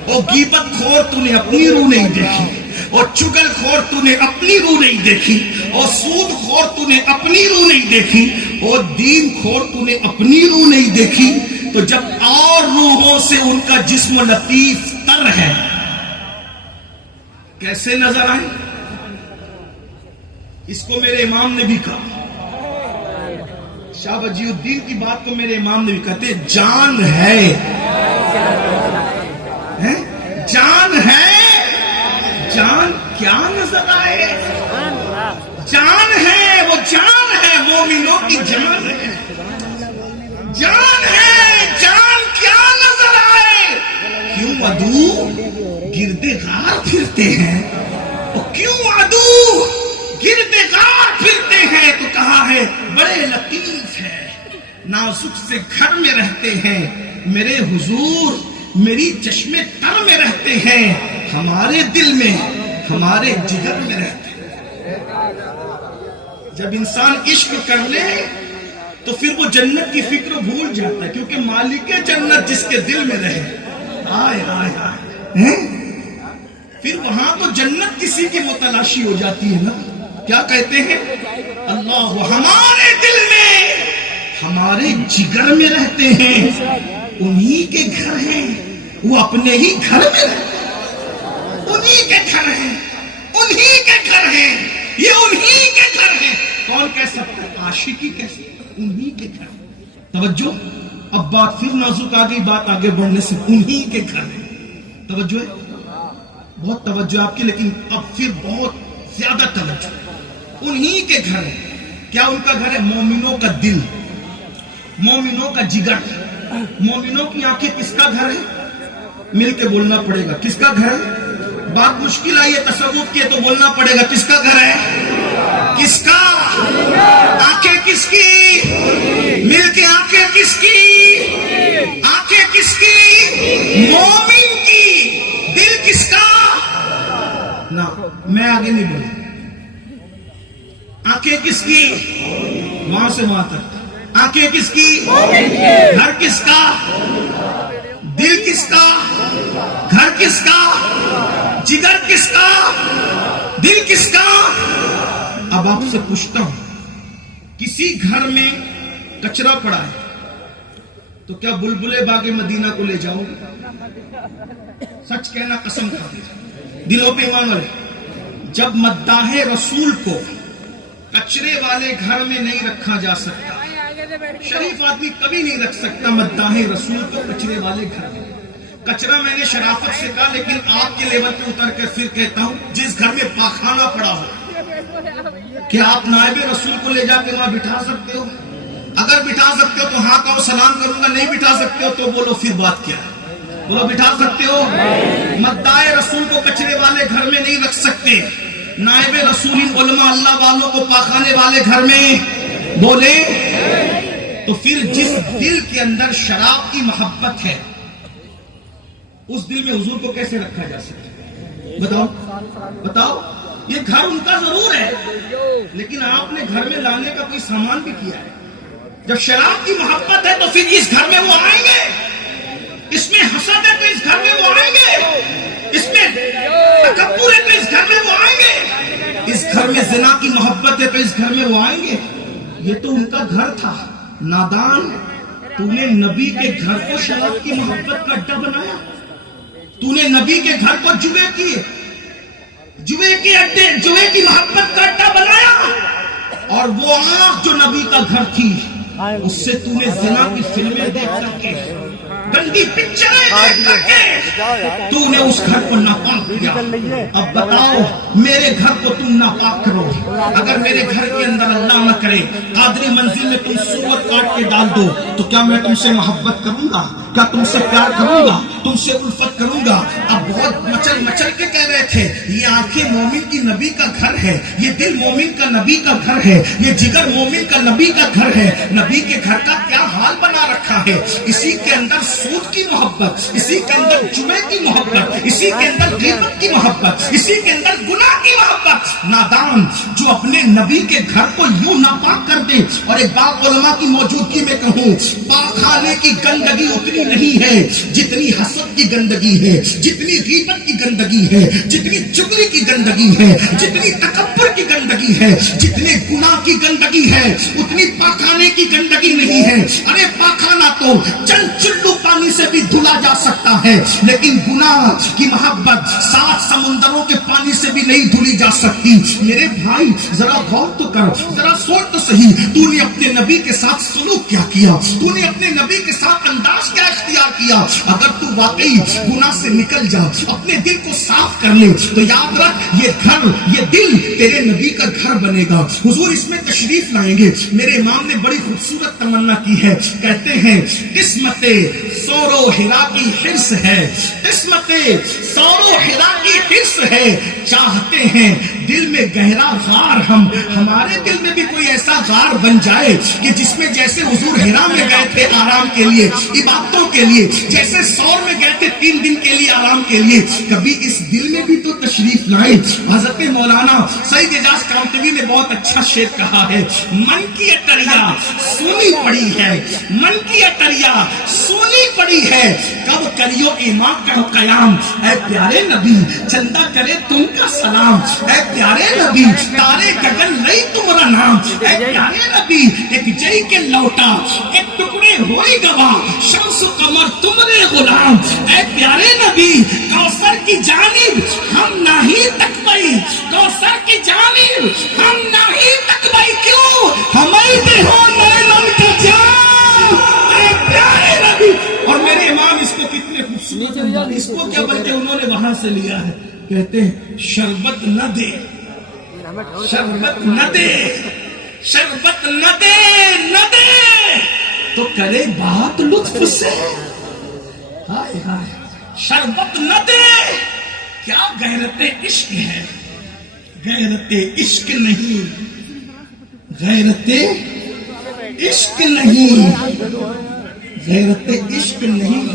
او غیبت خور تو نے اپنی روح نہیں دیکھی، اور چگل خور تو نے اپنی روح نہیں دیکھی، اور سود خور تو نے اپنی روح نہیں دیکھی، اور دین خور تو نے اپنی روح نہیں دیکھی. تو جب اور روحوں سے ان کا جسم لطیف تر ہے کیسے نظر آئے؟ اس کو میرے امام نے بھی کہا. شاہ وجی الدین کی بات کو میرے امام نے بھی کہتے جان ہے، جان ہے. جان کیا نظر آئے؟ جان ہے، وہ جان ہے، مومنوں کی جان ہے. جان ہے، جان کیا نظر آئے؟ کیوں عدو گرد غار پھرتے ہیں؟ کیوں عدو گرد غار پھرتے ہیں؟ تو کہا ہے بڑے لطیف ہے، نازک سے گھر میں رہتے ہیں. میرے حضور میری چشمے تر میں رہتے ہیں، ہمارے دل میں ہمارے جگر میں رہتے ہیں. جب انسان عشق کر لے تو پھر وہ جنت کی فکر بھول جاتا ہے، کیونکہ مالک جنت جس کے دل میں رہے آئے آئے آئے پھر وہاں تو جنت کسی کی متلاشی ہو جاتی ہے نا. کیا کہتے ہیں اللہ ہمارے دل میں ہمارے جگر میں رہتے ہیں، انہی کے گھر ہیں، وہ اپنے ہی گھر میں رہتے ہیں، انہی کے گھر ہیں، انہی کے گھر ہیں، یہ انہی کے گھر ہیں۔ کون کہہ سکتا ہے؟ عاشقی کہہ سکتا ہے، انہی کے گھر۔ توجہ، اب بات پھر نازک آ گئی، بات آگے بڑھنے سے، انہی کے گھر ہیں۔ توجہ ہے، بہت توجہ آپ کی، لیکن اب پھر بہت زیادہ توجہ۔ انہی کے گھر ہے۔ کیا ان کا گھر ہے؟ مومنوں کا دل، مومنوں کا جگر، مومنوں کی آنکھیں۔ کس کا گھر ہے؟ مل کے بولنا پڑے گا، کس کا گھر ہے؟ بات مشکل آئی ہے تصوف کی ہے تو بولنا پڑے گا، کس کا گھر ہے؟ کس کا؟ آنکھیں کس کی؟ مل کے آنکھیں کس کی؟ آنکھیں کس کی؟ مومن کی۔ دل کس کا؟ نہ میں آگے نہیں بولوں۔ آنکھیں کس کی؟ وہاں سے وہاں تک۔ آنکھیں کس کی؟ گھر کس کا؟ دل کس کا؟ گھر کس کا؟ جگر کس کا؟ دل کس کا؟ اب آپ سے پوچھتا ہوں، کسی گھر میں کچرا پڑا ہے تو کیا بلبلے باغ مدینہ کو لے جاؤ گے؟ سچ کہنا، قسم کھا دے، دلوں پہ ایمان والے۔ جب مداح رسول کو کچرے والے گھر میں نہیں رکھا جا سکتا، شریف آدمی کبھی نہیں رکھ سکتا مداح رسول کو کچرے والے گھر میں۔ کچرا میں نے شرافت سے کہا، لیکن آپ کے لیول پہ اتر کر پھر کہتا ہوں، جس گھر میں پاخانہ پڑا ہو، کیا آپ نائب رسول کو لے جا کے وہاں بٹھا سکتے ہو؟ اگر بٹھا سکتے ہو تو ہاں کہو، سلام کروں گا۔ نہیں بٹھا سکتے ہو تو بولو پھر بات کیا ہے؟ بولو بٹھا سکتے ہو؟ مداح رسول کو کچرے والے گھر میں نہیں رکھ سکتے، نائب رسول علماء اللہ والوں کو پاخانے والے گھر میں بولے تو پھر جس دل کے اندر شراب کی محبت ہے، اس دل میں حضور کو کیسے رکھا جا سکتا ہے؟ بتاؤ بتاؤ۔ یہ گھر ان کا ضرور ہے، لیکن آپ نے گھر میں لانے کا کوئی سامان بھی کیا ہے۔ جب شراب کی محبت ہے تو پھر اس گھر میں وہ آئیں گے، اس میں حسد ہے تو اس گھر میں وہ آئیں گے، اس میں تکبر ہے تو اس گھر میں وہ آئیں گے، اس گھر میں زنا کی محبت ہے تو اس گھر میں وہ آئیں گے۔ یہ تو ان کا گھر تھا۔ نادان، تو نے نبی کے گھر کو شراب کی محبت کا اڈا بنایا، تو نے نبی کے گھر کو جوے کے اڈے، جوے کی محبت کا اڈا بنایا، اور وہ آنکھ جو نبی کا گھر تھی، اس سے تو نے زنا کی فلمیں دیکھ کر کے، گندی پکچریں دیکھ کر کے تو نے اس گھر کو ناپاک کیا۔ اب بتاؤ، میرے گھر کو تم ناپاک کرو، اگر میرے گھر کے اندر اللہ نہ کرے قادری منزل میں تم صورت کاٹ کے ڈال دو، تو کیا میں تم سے محبت کروں گا؟ کیا تم سے پیار کروں گا؟ تم سے الفت کروں گا؟ اب بہت مچل کے کہہ رہے تھے، یہ آنکھیں مومن کی نبی کا گھر ہے، یہ دل مومن کا نبی کا گھر ہے، یہ جگر مومن کا نبی کا گھر ہے۔ نبی کے گھر کا کیا حال بنا رکھا ہے؟ اسی کے اندر سود کی محبت، اسی کے اندر جمعے کی محبت، اسی کے اندر غیبت کی محبت، اسی کے اندر گناہ کی محبت۔ نادان جو اپنے نبی کے گھر کو یوں ناپاک کر دے، اور ایک بات علماء کی موجودگی میں کہوں، پاخانے کی گندگی اتنی نہیں ہے جتنی حسد کی گندگی ہے، جتنی غیبت کی گندگی ہے، جتنی چغلی کی گندگی ہے، جتنی تکبر کی گندگی ہے، جتنے گناہ کی گندگی ہے، اتنی پاخانے کی گندگی نہیں ہے۔ ارے پاخانہ تو چند چلو پانی سے بھی دھلا جا سکتا ہے، لیکن گناہ کی محبت 7 سمندروں کے پانی سے بھی نہیں دھلی جا سکتی۔ میرے بھائی ذرا غور تو کر، ذرا سوچ تو صحیح، تو نے اپنے نبی کے ساتھ سلوک کیا کیا؟ تو نے اپنے نبی کے ساتھ انداز کیا اختیار کیا؟ اگر تو واقعی گناہ سے نکل جا، اپنے دل کو صاف کر لے، تو یاد رکھ، یہ گھر، یہ دل تیرے نبی کا گھر بنے گا۔ حضور اس میں تشریف لائیں گے۔ میرے امام نے بڑی خوبصورت تمنا کی ہے، کہتے ہیں قسمت سور و ہرا کی حرص ہے، قسمت سور و ہرا کی حرص ہے، چاہتے ہیں دل میں گہرا غار ہم، ہمارے دل میں بھی کوئی ایسا غار بن جائے کہ جس میں جیسے حضور ہرا میں گئے تھے آرام کے لیے، عبادتوں کے لیے، جیسے سور میں گئے تھے 3 دن کے لیے آرام کے لیے، کبھی اس دل میں بھی تو تشریف لائیں۔ حضرت مولانا سعید اعجاز کانتوی نے بہت اچھا شعر کہا ہے، من کی اٹریا سونی پڑی ہے، من کی اٹریا سونی پڑی ہے، کب کریو ایمان کا قیام، اے پیارے نبی چندہ کرے تم کا سلام، اے پیارے نبی تارے گگن لئی تمہارا نام، اے پیارے نبی ایک جئی کے لوٹا ایک ٹکڑے ہوئی گوا، شمس و قمر تمہارے غلام، اے پیارے نبی کوثر کی جانب ہم نہیں تک پئی، کوثر کی جانب ہم نہیں تک پئی، کیوں ہمیں بھی ہو نیلن کا جام، اے پیارے نبی۔ اور میرے امام اس کو کتنے خوبصورت اس کو کیا بلکہ انہوں نے وہاں سے لیا ہے، کہتے ہیں شربت نہ دے، شربت نہ دے، شربت نہ دے، نہ دے تو کرے بات لطف سے، ہائے ہائے شربت نہ دے، کیا غیرت عشق ہے، غیرت عشق نہیں، غیرت عشق نہیں، غیرت عشق نہیں،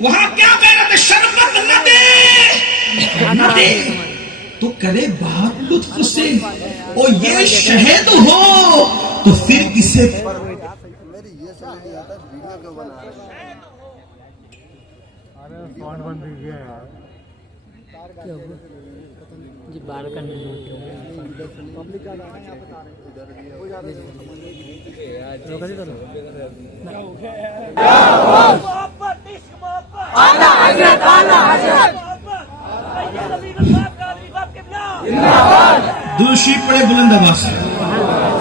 وہاں کیا غیرت، شربت نہ دے، نہ دے تو کرے بات لطف سے، اور یہ شہد ہو تو پھر کسے جی بار کرنے درود شریف پڑھے بلند آواز سے،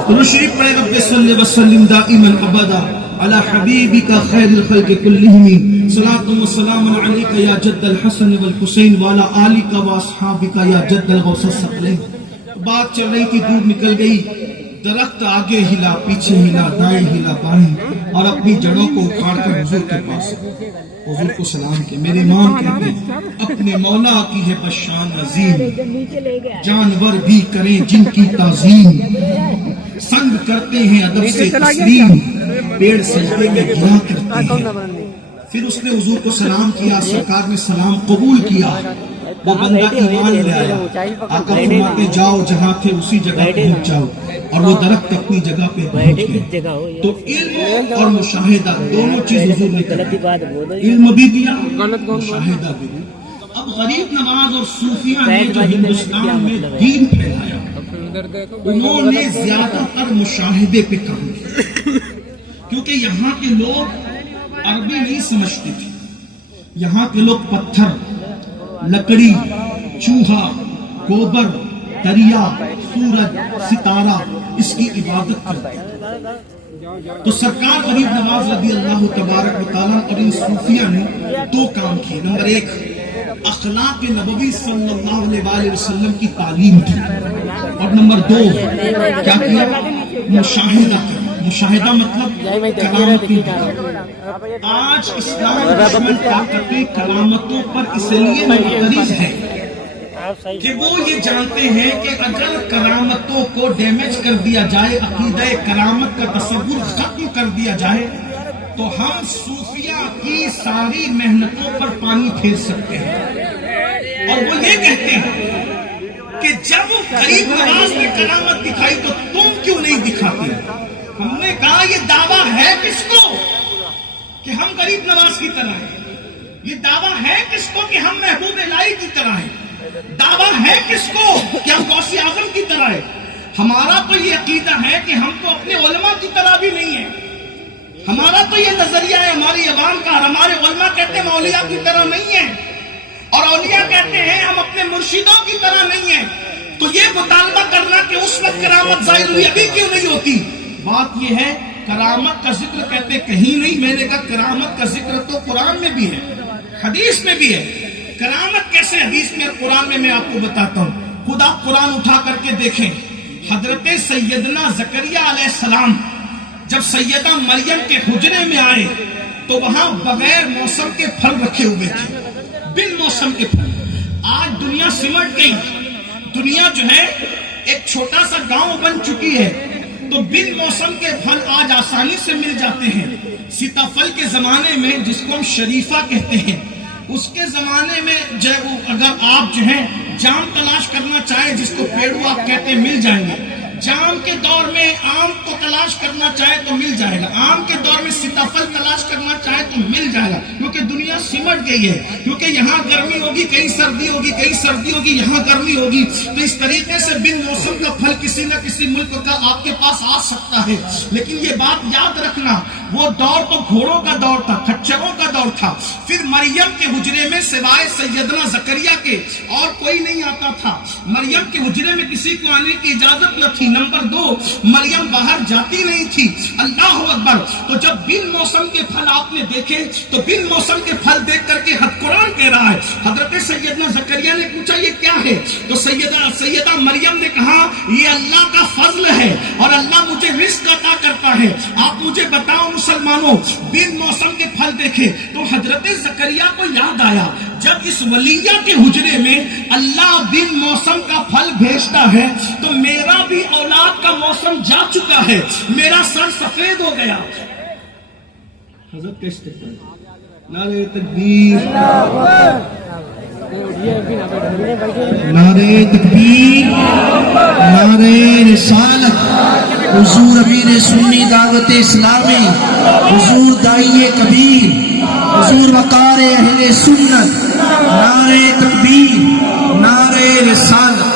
درود شریف پڑھے رب صلی وسلم دائما ابدا علی حبیبک خیر الخلق کلہم، صلاۃ و سلام علیک یا جد الحسن والحسین وعلی آلک و اصحابک یا جد الغوث الثقلین۔ بات چل رہی تھی، دور نکل گئی، درخت آگے ہلا پیچھے ہلا دائیں ہلا بائیں، اور اپنی جڑوں کو اکھاڑ کر حضور کے پاس حضور کو سلام کے۔ میرے امام کہتے ہیں اپنے مولا کی ہے بشان عظیم، جانور بھی کریں جن کی تعظیم، سنگ کرتے ہیں ادب سے تسلیم، پیڑ سجدے میں گرا کرتے ہیں۔ پھر اس نے حضور کو سلام کیا، سرکار نے سلام قبول کیا، وہ بندہ ایمان لے آیا۔ آقا فرماتے جاؤ جہاں تھے اسی جگہ پہنچ جاؤ، اور وہ درخت اپنی جگہ پہ پہنچ گئے۔ تو علم اور مشاہدہ دونوں چیز حضور نے کیا، علم بھی دیا، مشاہدہ بھی دیا۔ اب غریب نواز اور صوفیہ نے جو ہندوستان میں دین پھیلایا، انہوں نے زیادہ تر مشاہدے پہ کام کیا، کیونکہ یہاں کے لوگ عربی نہیں سمجھتے تھے، یہاں کے لوگ پتھر، لکڑی، چوہا، گوبر، دریا، سورج، ستارہ اس کی عبادت کرتے۔ تو سرکار غریب نواز رضی اللہ تبارک و تعالیٰ اور ان صوفیہ نے دو کام کیے۔ نمبر ایک، اخلاق نبوی صلی اللہ علیہ وسلم کی تعلیم کی، اور نمبر دو کیا کیا، مشاہدہ کیا۔ مشاہدہ مطلب کرامتیں۔ آج اسلام دشمن طاقتیں کرامتوں پر اس لیے معترض ہے کہ وہ یہ جانتے ہیں کہ اگر کرامتوں کو ڈیمیج کر دیا جائے، عقیدہ کرامت کا تصور ختم کر دیا جائے، تو ہم صوفیہ کی ساری محنتوں پر پانی پھیر سکتے ہیں۔ اور وہ یہ کہتے ہیں کہ جب غریب نواز نے کرامت دکھائی تو تم کیوں نہیں دکھاتے؟ ہم نے کہا یہ دعویٰ ہے کس کو کہ ہم غریب نواز کی طرح ہیں؟ یہ دعویٰ ہے کس کو کہ ہم محبوب الہی کی طرح ہیں؟ دعویٰ ہے کس کو کہ ہم غوث اعظم کی طرح ہیں؟ ہمارا تو یہ عقیدہ ہے کہ ہم تو اپنے علماء کی طرح بھی نہیں ہیں۔ ہمارا تو یہ نظریہ ہے ہماری عوام کا، ہمارے علماء کہتے ہیں ہم اولیاء کی طرح نہیں ہیں، اور اولیاء کہتے ہیں ہم اپنے مرشدوں کی طرح نہیں ہیں۔ تو یہ مطالبہ کرنا کہ اس وقت کرامت ظاہر ہوئی ابھی کیوں نہیں ہوتی؟ بات یہ ہے کرامت کا ذکر کہتے کہیں نہیں، میں نے کہا کرامت کا ذکر تو قرآن میں بھی ہے، حدیث میں بھی ہے۔ کرامت کیسے حدیث میں اور قرآن میں آپ کو بتاتا ہوں۔ خود آپ قرآن اٹھا کر کے دیکھیں، حضرت سیدنا زکریا علیہ السلام جب سیدہ مریم کے حجرے میں آئے تو وہاں بغیر موسم کے پھل رکھے ہوئے تھے، بن موسم کے پھل۔ آج دنیا سمٹ گئی، دنیا جو ہے ایک چھوٹا سا گاؤں بن چکی ہے، تو بن موسم کے پھل آج آسانی سے مل جاتے ہیں۔ سیتاپھل کے زمانے میں جس کو ہم شریفہ کہتے ہیں، اس کے زمانے میں جو اگر آپ جو ہے جام تلاش کرنا چاہیں، جس کو پیڑو آپ کہتے ہیں، مل جائیں گے۔ جام کے دور میں آم کو تلاش کرنا چاہے تو مل جائے گا، آم کے دور میں سیتاپھل تلاش کرنا چاہے تو مل جائے گا، کیونکہ دنیا سمٹ گئی ہے، کیونکہ یہاں گرمی ہوگی کہیں سردی ہوگی، کہیں سردی ہوگی یہاں گرمی ہوگی، تو اس طریقے سے بن موسم کا پھل کسی نہ کسی ملک کا آپ کے پاس آ سکتا ہے۔ لیکن یہ بات یاد رکھنا، وہ دور تو گھوڑوں کا دور تھا، کھچروں کا دور تھا، پھر مریم کے حجرے میں سوائے سیدنا زکریا کے اور کوئی نہیں آتا تھا، مریم کے حجرے میں کسی کو آنے کی اجازت نہ تھی، نمبر 2 مریم باہر جاتی نہیں تھی، اللہ اکبر۔ تو جب بن موسم کے پھل آپ نے دیکھے تو بن موسم کے پھل دیکھ کر کے قرآن کہہ رہا ہے، حضرت سیدنا زکریا نے پوچھا یہ کیا ہے، تو سیدہ مریم نے کہا یہ اللہ کا فضل ہے اور اللہ مجھے رزق عطا کرتا ہے۔ آپ مجھے بتاؤ مسلمانوں، بن موسم کے پھل دیکھے تو حضرت زکریا کو یاد آیا، جب اس ولیہ کے حجرے میں اللہ بن موسم کا پھل بھیجتا ہے تو میرا بھی اولاد کا موسم جا چکا ہے، میرا سر سفید ہو گیا۔ حضرت کا استقبال، نعرہ تکبیر، نعرہ تکبیر، نعرہ رسالت، حضور امیر سنی دعوت اسلامی، حضور داعی کبیر، حضور وقار اہل سنت، نعرہ تکبیر، نعرہ رسالت۔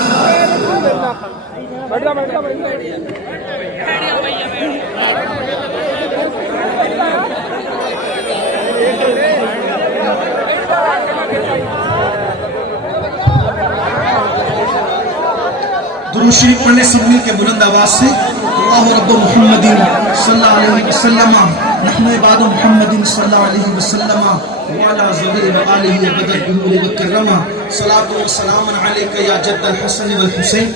درود شریف پڑھنے سب مل کے بلند آواز سے، اللہ رب محمد صلی اللہ علیہ وسلم، نحن عباد محمد صلی اللہ علیہ وسلم، وعلی ظہیر وآلہ بدر بنور وکرما، صلاۃ و سلام علیک یا جد الحسن والحسین۔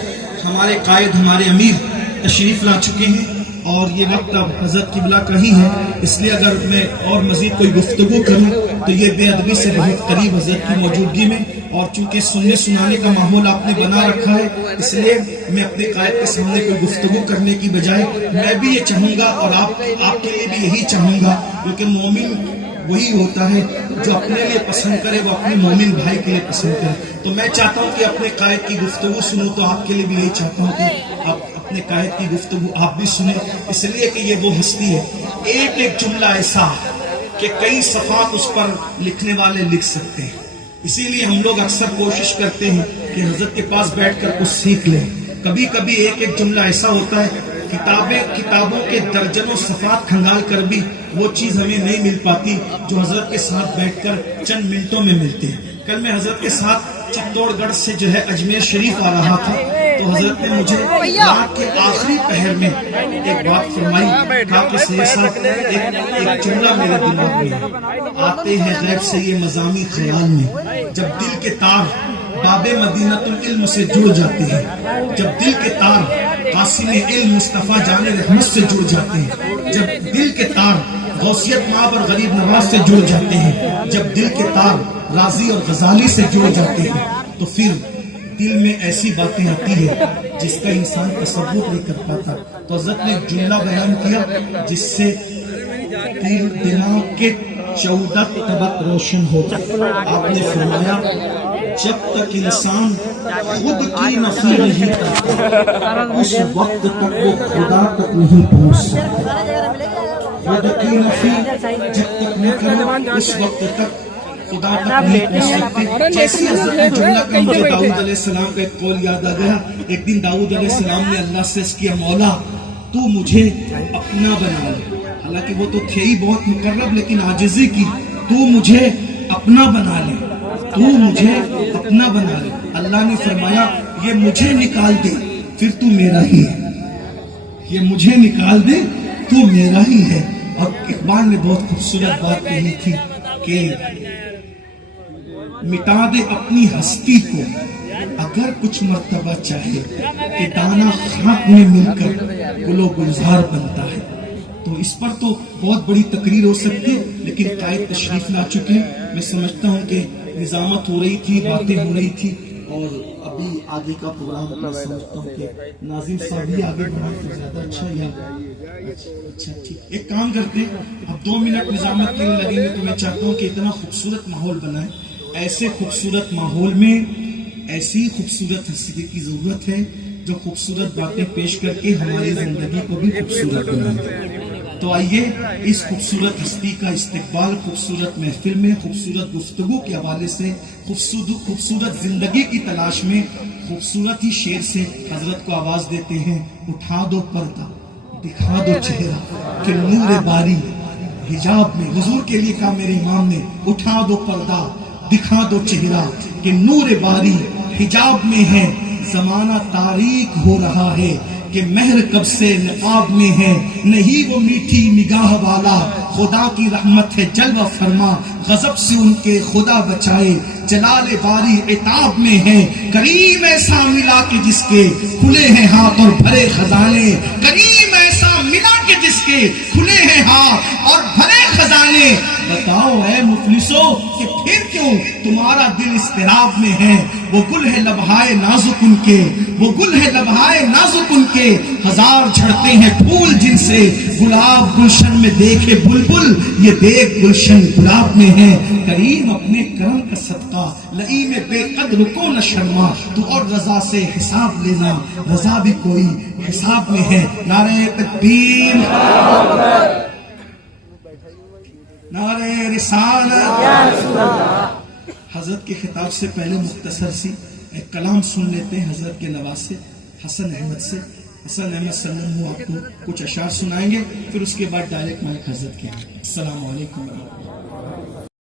ہمارے قائد، ہمارے امیر تشریف لا چکے ہیں اور یہ وقت اب حضرت قبلہ کا ہی ہے، اس لیے اگر میں اور مزید کوئی گفتگو کروں تو یہ بے ادبی سے بہت قریب حضرت کی موجودگی میں، اور چونکہ سننے سنانے کا ماحول آپ نے بنا رکھا ہے، اس لیے میں اپنے قائد کے سامنے کوئی گفتگو کرنے کی بجائے میں بھی یہ چاہوں گا اور آپ کے لیے بھی یہی چاہوں گا، کیونکہ مومن وہی ہوتا ہے جو اپنے لیے پسند کرے وہ اپنے مومن بھائی کے لیے پسند کرے۔ تو میں چاہتا ہوں کہ اپنے قائد کی گفتگو سنوں، تو آپ کے لیے بھی یہی چاہتا ہوں کہ آپ اپنے قائد کی گفتگو آپ بھی سنیں، اس لیے کہ یہ وہ ہستی ہے، ایک ایک جملہ ایسا کہ کئی صفحات اس پر لکھنے والے لکھ سکتے ہیں۔ اسی لیے ہم لوگ اکثر کوشش کرتے ہیں کہ حضرت کے پاس بیٹھ کر کچھ سیکھ لیں۔ کبھی کبھی ایک ایک جملہ ایسا ہوتا ہے، کتابوں کے درجنوں صفحات کھنگال کر بھی وہ چیز ہمیں نہیں مل پاتی جو حضرت کے ساتھ بیٹھ کر چند منٹوں میں ملتے ہیں۔ کل میں حضرت کے ساتھ چتوڑ گڑھ سے جو ہے اجمیر شریف آ رہا تھا، تو حضرت نے مجھے رات کے آخری پہر میں ایک بات فرمائی، کہا کہ سید صاحب ایک جملہ میرے دماغ میں آتے ہیں غیب سے یہ مضامی خیال میں، جب دل کے تار باب مدینۃ العلم سے جڑ جاتے ہیں، جب دل کے تار قاسم علم مصطفیٰ جان رحمت سے جڑ جاتے ہیں، جب دل کے تار غوثیت مآب اور غریب نواز سے جڑ جاتے ہیں، جب دل کے تار رازی اور غزالی سے جڑ جاتے ہیں، تو پھر دل میں ایسی باتیں آتی ہے جس کا انسان تصور نہیں کر پاتا۔ تو حضرت نے ایک جملہ بیان کیا جس سے دل دماغ کے 14 طبق روشن ہوتا۔ آپ نے فرمایا جب تک انسان خود کی نفی نہیں کرتا اس وقت تک وہ خدا تک نہیں پہنچ سکتا۔ خود کی نفی جب تک نہیں کرو اس وقت تک خدا تک نہیں پہنچ سکتے۔ جیسی حضرت نے جملہ کا مجھے داؤد علیہ السلام کا ایک قول یاد آ گیا۔ ایک دن داؤد علیہ السلام نے اللہ سے اس کیا، مولا تو مجھے اپنا بنا لے، حالانکہ وہ تو تھے ہی بہت مقرب، لیکن عاجزی کی، تو مجھے اپنا بنا لے، تو مجھے اپنا بنا لے۔ اللہ نے فرمایا یہ مجھے نکال دے پھر تو میرا ہی ہے، یہ مجھے نکال دے تو میرا ہی ہے۔ اور اقبال نے بہت خوبصورت بات کہی تھی کہ مٹا دے اپنی ہستی کو اگر کچھ مرتبہ چاہے کہ دانا خاک میں مل کر گل و گلزار بنتا ہے۔ تو اس پر تو بہت بڑی تقریر ہو سکتی ہے، لیکن قائد تشریف لا چکے ہیں۔ میں سمجھتا ہوں کہ نظامت ہو رہی تھی، باتیں ہو رہی تھی، اور ابھی آگے کا پروگرام میں سمجھتا ہوں کہ ناظم صاحب ہی آگے بڑھا تو زیادہ اچھا ہے۔ اچھا ٹھیک، ایک کام کرتے ہیں، اب 2 منٹ نظامت کے لیے لگیں گے، تو میں چاہتا ہوں کہ اتنا خوبصورت ماحول بنائیں۔ ایسے خوبصورت ماحول میں ایسی خوبصورت ہستی کی ضرورت ہے جو خوبصورت باتیں پیش کر کے ہماری زندگی کو بھی خوبصورت بنائے۔ تو آئیے اس خوبصورت ہستی کا استقبال خوبصورت محفل میں خوبصورت گفتگو کے حوالے سے خوبصورت زندگی کی تلاش میں خوبصورت ہی شعر سے حضرت کو آواز دیتے ہیں۔ اٹھا دو پردہ، دکھا دو چہرہ کہ نور باری حجاب میں، حضور کے لیے کہا میرے امام نے، اٹھا دو پردہ دکھا دو چہرہ کہ نور باری حجاب میں ہے، زمانہ تاریک ہو رہا ہے کہ مہر کب سے نقاب میں ہے، نہیں وہ میٹھی نگاہ والا خدا کی رحمت ہے جلوہ فرما، غضب سے ان کے خدا بچائے جلال باری عتاب میں ہے، کریم ایسا ملا کہ جس کے کھلے ہیں ہاتھ اور بھرے خزانے، کریم ایسا ملا کہ جس کے کھلے ہیں ہاتھ اور بھرے خزانے، بتاؤ اے مفلسو کہ پھر کیوں تمہارا دل اضطراب میں ہے، وہ گل ہے لبہائے نازک ان کے، وہ گل ہے لبہائے نازک ان کے، ہزار جھڑتے ہیں پھول جن سے گلاب گلشن میں دیکھے بلبل، یہ دیکھ گلشن گلاب میں ہے، کریم اپنے کرم کا صدقہ لئی میں بے قدر کو نہ شرما، تو اور رضا سے حساب لینا، رضا بھی کوئی حساب میں ہے۔ نعرہ تکبیر، نعرہ رسالت۔ حضرت کے خطاب سے پہلے مختصر سی ایک کلام سن لیتے ہیں حضرت کے نواسے حسن احمد سے۔ حسن احمد سلم آپ کو کچھ اشعار سنائیں گے، پھر اس کے بعد ڈائریکٹ مائک حضرت کے۔ السلام علیکم۔